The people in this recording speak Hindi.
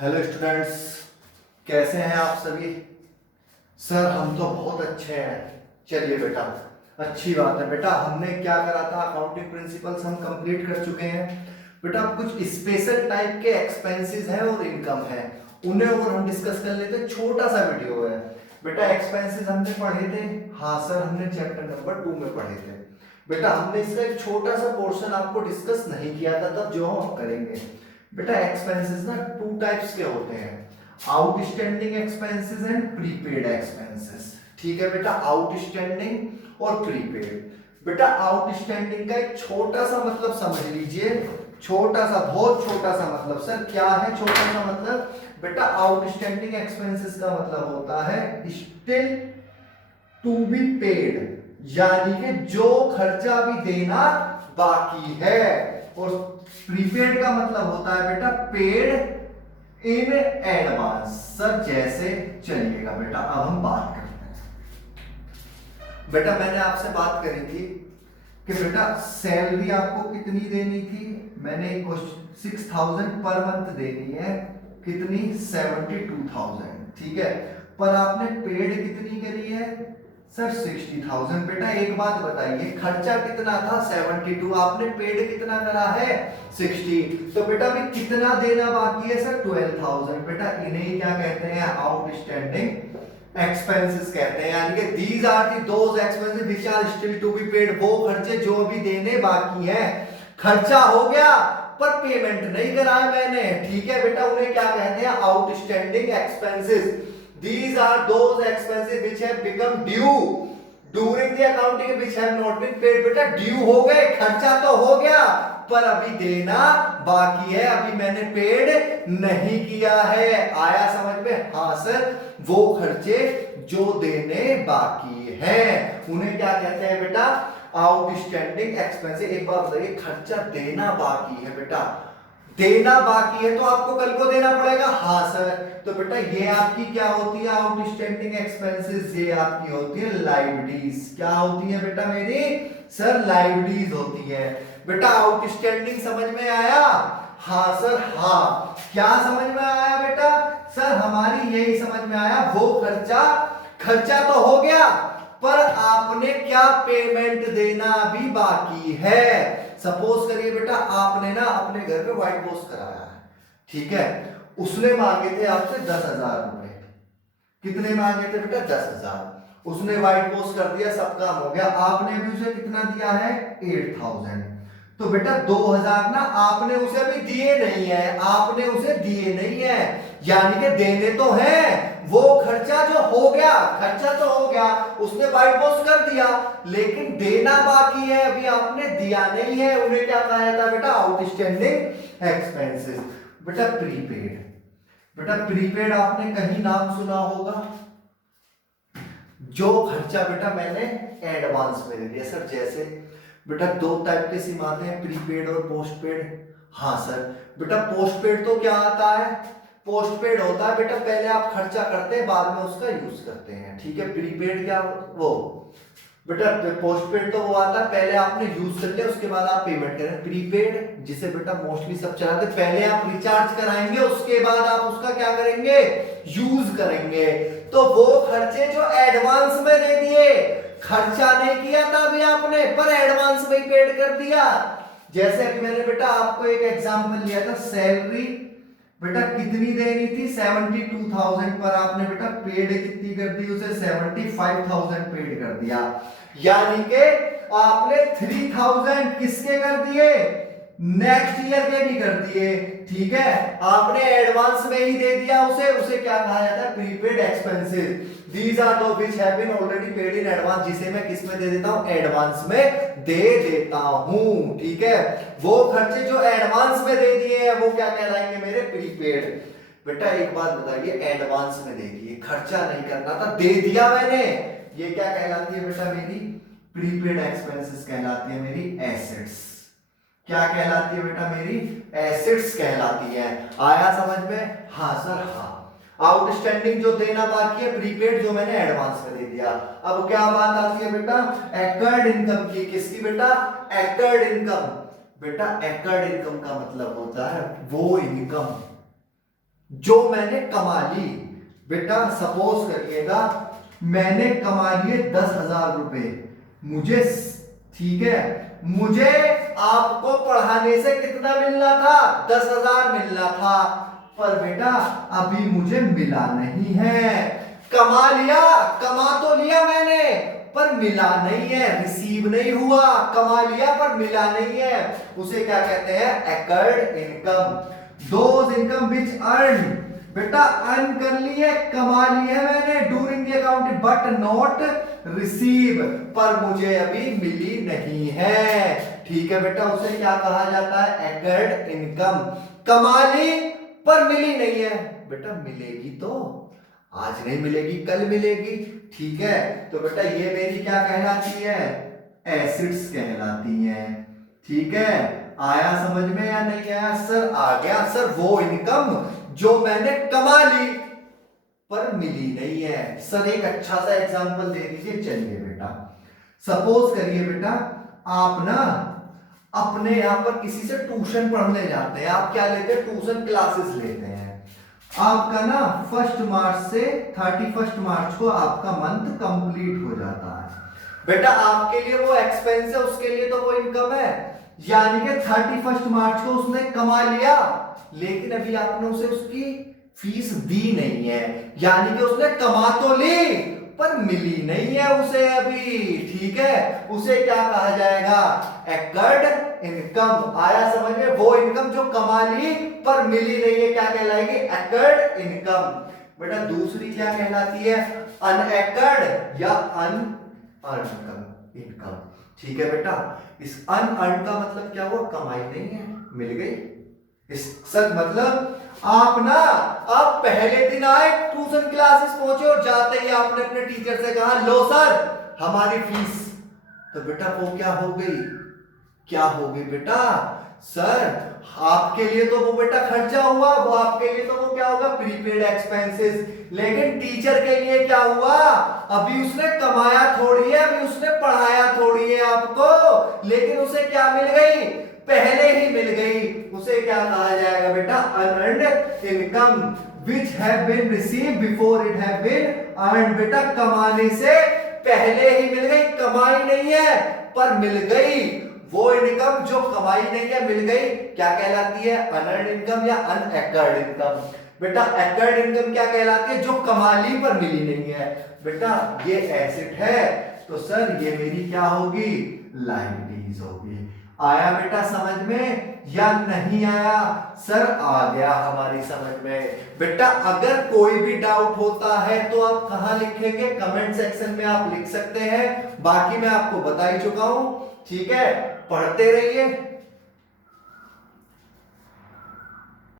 हेलो स्टूडेंट्स, कैसे हैं आप सभी। सर हम तो बहुत अच्छे हैं। चलिए बेटा, अच्छी बात है बेटा। हमने क्या करा था, अकाउंटिंग प्रिंसिपल्स हम कंप्लीट कर चुके हैं बेटा। कुछ स्पेशल टाइप के एक्सपेंसेस हैं और इनकम है, उन्हें और हम डिस्कस कर लेते हैं। छोटा सा वीडियो है बेटा। एक्सपेंसेस हमने पढ़े थे, हाँ सर, हमने चैप्टर नंबर 2 में पढ़े थे बेटा। हमने इसका एक छोटा सा पोर्शन आपको डिस्कस नहीं किया था तब, जो हम करेंगे बेटा। एक्सपेंसेस ना टू टाइप्स के होते हैं, outstanding expenses and prepaid expenses. ठीक है बेटा, आउटस्टैंडिंग और प्रीपेड। बेटा आउटस्टैंडिंग का एक छोटा सा मतलब समझ लीजिए, छोटा सा, बहुत छोटा सा मतलब। सर क्या है छोटा सा मतलब बेटा? आउटस्टैंडिंग एक्सपेंसेस का मतलब होता है स्टिल टू बी पेड, यानी कि जो खर्चा अभी देना बाकी है। और प्रीपेड का मतलब होता है बेटा पेड इन एडवांस। सर जैसे, चलिएगा बेटा अब हम बात करते हैं। बेटा मैंने आपसे बात करी थी कि बेटा सैलरी आपको कितनी देनी थी। मैंने 6,000 पर मंथ देनी है, कितनी? 72,000। ठीक है, पर आपने पेड कितनी करी है सर? 60,000। बेटा एक बात बताइए, खर्चा कितना था? 72, आपने पेड कितना करा है? 60। तो बेटा अभी कितना देना बाकी है सर? 12,000। बेटा इन्हें क्या कहते हैं? आउटस्टैंडिंग एक्सपेंसेस कहते हैं, यानी कि these are the those expenses which are still to be paid. वो खर्चे जो अभी देने बाकी हैं। खर्चा हो गया पर पेमेंट नहीं कराया मैंने। ठीक है बेटा, उन्हें क्या कहते हैं? Outstanding expenses. These are those expenses which have become due during the accounting which have not been paid। बेटा ड्यू हो गए, खर्चा तो हो गया पर अभी देना बाकी है, अभी मैंने पेड नहीं किया है। आया समझ में? हाँ सर, वो खर्चे जो देने बाकी है उन्हें क्या कहते हैं बेटा? Outstanding expenses. एक बात बताइए, खर्चा देना बाकी है बेटा, देना बाकी है तो आपको कल को देना पड़ेगा। हाँ सर, तो बेटा ये आपकी क्या होती है? Outstanding expenses. ये आपकी होती है लायबिलिटीज। क्या होती है बेटा मेरी? सर लायबिलिटीज होती है बेटा। आउटस्टैंडिंग समझ में आया? हाँ सर, हाँ। क्या समझ में आया बेटा? सर हमारी यही समझ में आया, वो खर्चा, खर्चा तो हो गया पर आपने क्या पेमेंट देना भी बाकी है। सपोज करिए बेटा, आपने ना अपने घर पे व्हाइट वॉश कराया है, ठीक है। उसने मांगे थे आपसे 10,000 रुपए। कितने मांगे थे बेटा? 10,000। उसने व्हाइट वॉश कर दिया, सब काम हो गया। आपने भी उसे कितना दिया है? 8,000। तो बेटा 2,000 ना आपने उसे अभी दिए नहीं है, आपने उसे दिए नहीं है, यानी कि देने तो है। वो खर्चा जो हो गया, खर्चा तो हो गया, उसने व्हाइट वॉश कर दिया, लेकिन देना बाकी है, अभी आपने दिया नहीं है। उन्हें क्या कहा जाता है बेटा? Outstanding expenses. बेटा प्रीपेड, बेटा प्रीपेड आपने कहीं नाम सुना होगा, जो खर्चा बेटा मैंने एडवांस में दे दिया। सर जैसे बेटा दो टाइप के सिम आते हैं, प्रीपेड और पोस्टपेड। हाँ सर, बेटा पोस्टपेड तो क्या आता है? पोस्टपेड होता है बेटा पहले आप खर्चा करते हैं, बाद में उसका यूज करते हैं। ठीक है, प्रीपेड क्या? वो बेटा पोस्टपेड तो वो आता है पहले आपने यूज कर लिया, उसके बाद आप पेमेंट करें। प्रीपेड जिसे बेटा मोस्टली सब चलाते, पहले आप रिचार्ज कराएंगे, उसके बाद आप उसका क्या करेंगे? यूज करेंगे। तो वो खर्चे जो एडवांस में दे दिए, खर्चा नहीं किया था अभी आपने, पर एडवांस में ही पेड कर दिया। जैसे अभी मैंने बेटा आपको एक एग्जांपल लिया था, सैलरी बेटा कितनी देनी थी? 72,000, पर आपने बेटा पेड कितनी कर दी उसे? 75,000 पेड कर दिया, यानी कि आपने 3,000 किसके कर दिए? नेक्स्ट ईयर के भी कर दिए। ठीक है, आपने एडवांस में ही दे दिया उसे। उसे क्या कहा जाता है? Prepaid expenses. These are those which have been already paid in advance, जिसे मैं किस में दे देता हूं? एडवांस में दे देता हूं। ठीक है, वो खर्चे जो एडवांस में दे दिए हैं वो क्या कहलाएंगे मेरे? प्रीपेड। बेटा एक बात बताइए, एडवांस में दे दिए, खर्चा नहीं करना था, दे दिया मैंने, ये क्या कहलाती है बेटा? मेरी प्रीपेड एक्सपेंसेस कहलाती है, मेरी एसेट्स। क्या कहलाती है बेटा? मेरी एसेट्स कहलाती है। आया समझ में? हाँ सर, हाँ। आउटस्टैंडिंग जो देना बाकी है, प्रीपेड जो मैंने एडवांस में दे दिया। अब क्या बात आती है बेटा? एक्वर्ड इनकम की। किसकी बेटा? Acquired income. बेटा एक्वर्ड इनकम का मतलब होता है वो इनकम जो मैंने कमा ली। बेटा सपोज करिएगा मैंने कमा लिए 10,000 रुपए, मुझे, ठीक है, मुझे आपको पढ़ाने से कितना मिलना था, 10,000 मिलना था, पर बेटा अभी मुझे मिला नहीं है। कमा लिया, कमा तो लिया मैंने, पर मिला नहीं है, रिसीव नहीं हुआ। कमा लिया पर मिला नहीं है, उसे क्या कहते हैं, acquired income. Those income which earn, बेटा अर्न कर ली है, कमा ली है मैंने during the account but not receive, पर मुझे अभी मिली नहीं है। ठीक है बेटा, उसे क्या कहा जाता है, एक्वर्ड इनकम। कमा ली पर मिली नहीं है, बेटा मिलेगी तो, आज नहीं मिलेगी कल मिलेगी। ठीक है, तो बेटा ये मेरी क्या कहलाती है, एसिड्स कहलाती हैं। ठीक है, आया समझ में या नहीं आया? सर आ गया सर, वो इनकम जो मैंने कमा ली पर मिली नहीं है। सर एक अच्छा सा एग्जांपल दे दीजिए। चलिए बेटा, सपोज करिए बेटा आप ना अपने यहां पर किसी से ट्यूशन पढ़ने जाते हैं। आप क्या लेते हैं, ट्यूशन क्लासेस लेते हैं। आपका ना 1 मार्च से 31 मार्च को आपका मंथ कंप्लीट हो जाता है। बेटा आपके लिए वो एक्सपेंस है, उसके लिए तो वो इनकम है, यानी कि 31 मार्च को उसने कमा लिया, लेकिन अभी आपने उसे उसकी फीस दी नहीं है, यानी कि उसने कमा तो ली पर मिली नहीं है उसे अभी। ठीक है, उसे क्या कहा जाएगा, एक्वर्ड इनकम। आया समझ में? वो इनकम जो कमा ली पर मिली नहीं है क्या कहलाएगी, एक्वर्ड इनकम। बेटा दूसरी क्या कहलाती है, अनएक्वर्ड या अनअर्न्ड इनकम। ठीक है बेटा, इस अनअर्न्ड का मतलब क्या हुआ, कमाई नहीं है, मिल गई। इस सर मतलब आप ना, आप पहले दिन आए ट्यूशन क्लासेस पहुंचे और जाते ही आपने अपने टीचर से कहा लो सर हमारी फीस, तो बेटा वो क्या हो गई, क्या हो गई बेटा, सर आपके लिए तो वो बेटा खर्चा हुआ, वो आपके लिए तो वो क्या होगा, प्रीपेड एक्सपेंसेस। लेकिन टीचर के लिए क्या हुआ, अभी उसने कमाया थोड़ी है, अभी उसने पढ़ाया थोड़ी है आपको, लेकिन उसे क्या मिल गई, पहले ही मिल गई। उसे क्या कहा जाएगा बेटा, unearned income which have been received before it have been earned. बेटा कमाने से पहले ही मिल गई, कमाई नहीं है पर मिल गई। वो इनकम जो कमाई नहीं है मिल गई, क्या कहलाती है, अनअर्न्ड इनकम या अनएक्वर्ड इनकम। बेटा एक्वर्ड इनकम क्या कहलाती है, जो कमा ली पर मिली नहीं है। बेटा ये एसेट है, तो सर ये मेरी क्या होगी, लायबिलिटीज होगी। आया बेटा समझ में या नहीं आया? सर आ गया हमारी समझ में। बेटा अगर कोई भी डाउट होता है तो आप कहां लिखेंगे, कमेंट सेक्शन में आप लिख सकते हैं, बाकी मैं आपको बता ही चुका हूं। ठीक है, पढ़ते रहिए।